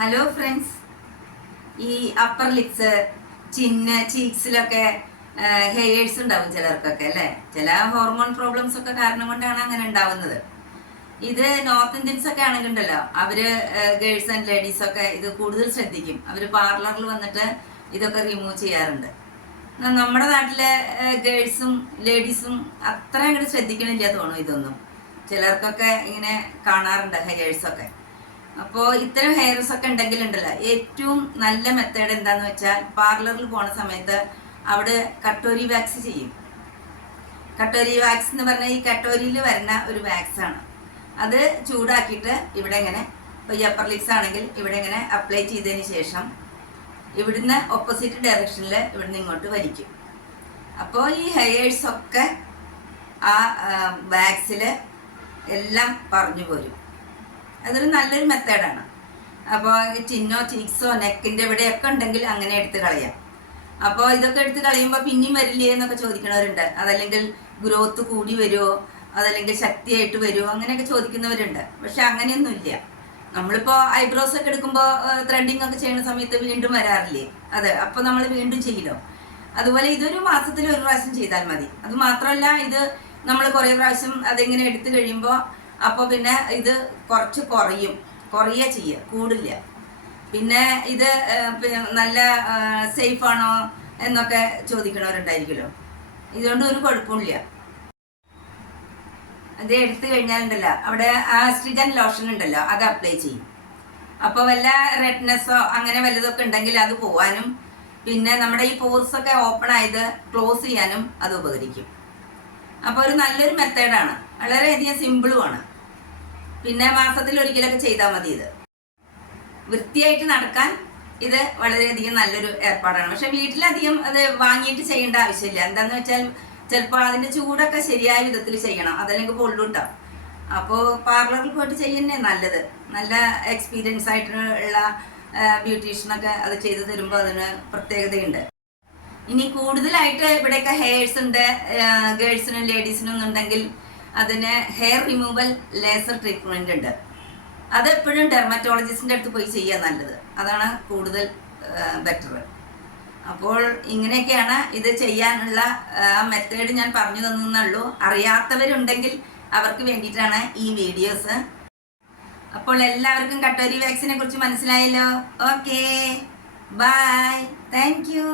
Hello friends, ഈ upper lips, ചിന്ന്, ചീക്സിലൊക്കെ heirs ഉണ്ടാവും ചിലർക്കൊക്കെ അല്ലേ. ചില ഹോർമോൺ പ്രോബ്ലംസ് ഒക്കെ കാരണം കൊണ്ടാണ് അങ്ങനെ ഉണ്ടാവുന്നത്. ഇത് നോർത്ത് ഇന്ത്യൻസ് ഒക്കെ ആണെങ്കിൽ ഉണ്ടല്ലോ, അവര് ഗേൾസ് ആൻഡ് ലേഡീസ് ഒക്കെ ഇത് കൂടുതൽ ശ്രദ്ധിക്കും. അവര് പാർലറിൽ വന്നിട്ട് ഇതൊക്കെ റിമൂവ് ചെയ്യാറുണ്ട്. നമ്മുടെ നാട്ടിലെ ഗേൾസും ലേഡീസും അത്ര അങ്ങോട്ട് ശ്രദ്ധിക്കണില്ല തോന്നും ഇതൊന്നും. ചിലർക്കൊക്കെ ഇങ്ങനെ കാണാറുണ്ട് ഹെയേഴ്സൊക്കെ. അപ്പോൾ ഇത്തരം ഹെയർസ് ഒക്കെ ഉണ്ടെങ്കിലുണ്ടല്ലോ, ഏറ്റവും നല്ല മെത്തേഡ് എന്താന്ന് വെച്ചാൽ പാർലറിൽ പോണ സമയത്ത് അവിടെ കട്ടോരി വാക്സ് ചെയ്യും. കട്ടോരി വാക്സ് എന്ന് പറഞ്ഞാൽ ഈ കട്ടോരിയിൽ വരുന്ന ഒരു വാക്സ് ആണ്. അത് ചൂടാക്കിയിട്ട് ഇവിടെ ഇങ്ങനെ, ഇപ്പോൾ ഈ അപ്പർ ലിപ്സ് ആണെങ്കിൽ ഇവിടെ ഇങ്ങനെ അപ്ലൈ ചെയ്തതിന് ശേഷം ഇവിടുന്ന് ഓപ്പോസിറ്റ് ഡയറക്ഷനിൽ ഇവിടുന്ന് ഇങ്ങോട്ട് വലിക്കും. അപ്പോൾ ഈ ഹെയേഴ്സ് ഒക്കെ ആ വാക്സിൽ എല്ലാം പറഞ്ഞു പോരും. അതൊരു നല്ലൊരു മെത്തേഡാണ്. അപ്പോൾ ചിന്നോ ചീക്സോ നെക്കിൻ്റെ ഇവിടെയൊക്കെ ഉണ്ടെങ്കിൽ അങ്ങനെ എടുത്ത് കളയാം. അപ്പോൾ ഇതൊക്കെ എടുത്ത് കളയുമ്പോൾ പിന്നെയും വരില്ലേ എന്നൊക്കെ ചോദിക്കുന്നവരുണ്ട്. അതല്ലെങ്കിൽ ഗ്രോത്ത് കൂടി വരുമോ, അതല്ലെങ്കിൽ ശക്തിയായിട്ട് വരുമോ, അങ്ങനെയൊക്കെ ചോദിക്കുന്നവരുണ്ട്. പക്ഷെ അങ്ങനെയൊന്നുമില്ല. നമ്മളിപ്പോൾ ഐബ്രോസ് ഒക്കെ എടുക്കുമ്പോൾ ത്രെഡിങ് ഒക്കെ ചെയ്യുന്ന സമയത്ത് വീണ്ടും വരാറില്ലേ, അതെ, അപ്പോൾ നമ്മൾ വീണ്ടും ചെയ്യലോ. അതുപോലെ ഇതൊരു മാസത്തിൽ ഒരു പ്രാവശ്യം ചെയ്താൽ മതി. അത് മാത്രമല്ല, ഇത് നമ്മൾ കുറേ പ്രാവശ്യം അതെങ്ങനെ എടുത്തു കഴിയുമ്പോൾ അപ്പോൾ പിന്നെ ഇത് കുറച്ച് കുറയുക ചെയ്യുക, കൂടില്ല. പിന്നെ ഇത് നല്ല സേഫാണോ എന്നൊക്കെ ചോദിക്കണവരുണ്ടായിരിക്കുമല്ലോ. ഇതുകൊണ്ട് ഒരു കുഴപ്പമില്ല. അത് എടുത്തു കഴിഞ്ഞാലുണ്ടല്ലോ, അവിടെ ആസ്ട്രിജൻ ലോഷൻ ഉണ്ടല്ലോ, അത് അപ്ലൈ ചെയ്യും. അപ്പോൾ വല്ല റെഡ്നെസ്സോ അങ്ങനെ വല്ലതൊക്കെ ഉണ്ടെങ്കിൽ അത് പോവാനും, പിന്നെ നമ്മുടെ ഈ പോർസൊക്കെ ഓപ്പൺ ആയത് ക്ലോസ് ചെയ്യാനും അത് ഉപകരിക്കും. അപ്പോൾ ഒരു നല്ലൊരു മെത്തേഡാണ്, വളരെയധികം സിമ്പിളുമാണ്. പിന്നെ മാസത്തിൽ ഒരിക്കലൊക്കെ ചെയ്താൽ മതി. ഇത് വൃത്തിയായിട്ട് നടക്കാൻ ഇത് വളരെയധികം നല്ലൊരു ഏർപ്പാടാണ്. പക്ഷെ വീട്ടിലധികം അത് വാങ്ങിയിട്ട് ചെയ്യേണ്ട ആവശ്യമില്ല. എന്താണെന്ന് വെച്ചാൽ ചിലപ്പോൾ അതിൻ്റെ ചൂടൊക്കെ ശരിയായ വിധത്തിൽ ചെയ്യണം, അതല്ലെങ്കിൽ പൊള്ളുണ്ടാവും. അപ്പോൾ പാർലറിൽ പോയിട്ട് ചെയ്യുന്നേ നല്ലത്. നല്ല എക്സ്പീരിയൻസ് ആയിട്ടുള്ള ബ്യൂട്ടീഷ്യനൊക്കെ അത് ചെയ്തു തരുമ്പോൾ അതിന് പ്രത്യേകതയുണ്ട്. ഇനി കൂടുതലായിട്ട് ഇവിടെയൊക്കെ ഹെയർസ് ഉണ്ട്, ഗേൾസിനും ലേഡീസിനും എന്നുണ്ടെങ്കിൽ അതിന് ഹെയർ റിമൂവൽ ലേസർ ട്രീറ്റ്മെന്റ് ഉണ്ട്. അത് എപ്പോഴും ഡെർമറ്റോളജിസ്റ്റിൻ്റെ അടുത്ത് പോയി ചെയ്യുക നല്ലത്. അതാണ് കൂടുതൽ ബെറ്റർ. അപ്പോൾ ഇങ്ങനെയൊക്കെയാണ് ഇത് ചെയ്യാനുള്ള മെത്തേഡ് ഞാൻ പറഞ്ഞു തന്നുള്ളൂ. അറിയാത്തവരുണ്ടെങ്കിൽ അവർക്ക് വേണ്ടിയിട്ടാണ് ഈ വീഡിയോസ്. അപ്പോൾ എല്ലാവർക്കും കട്ടോരി വാക്സിനെ കുറിച്ച് മനസ്സിലായല്ലോ. Okay, bye, thank U.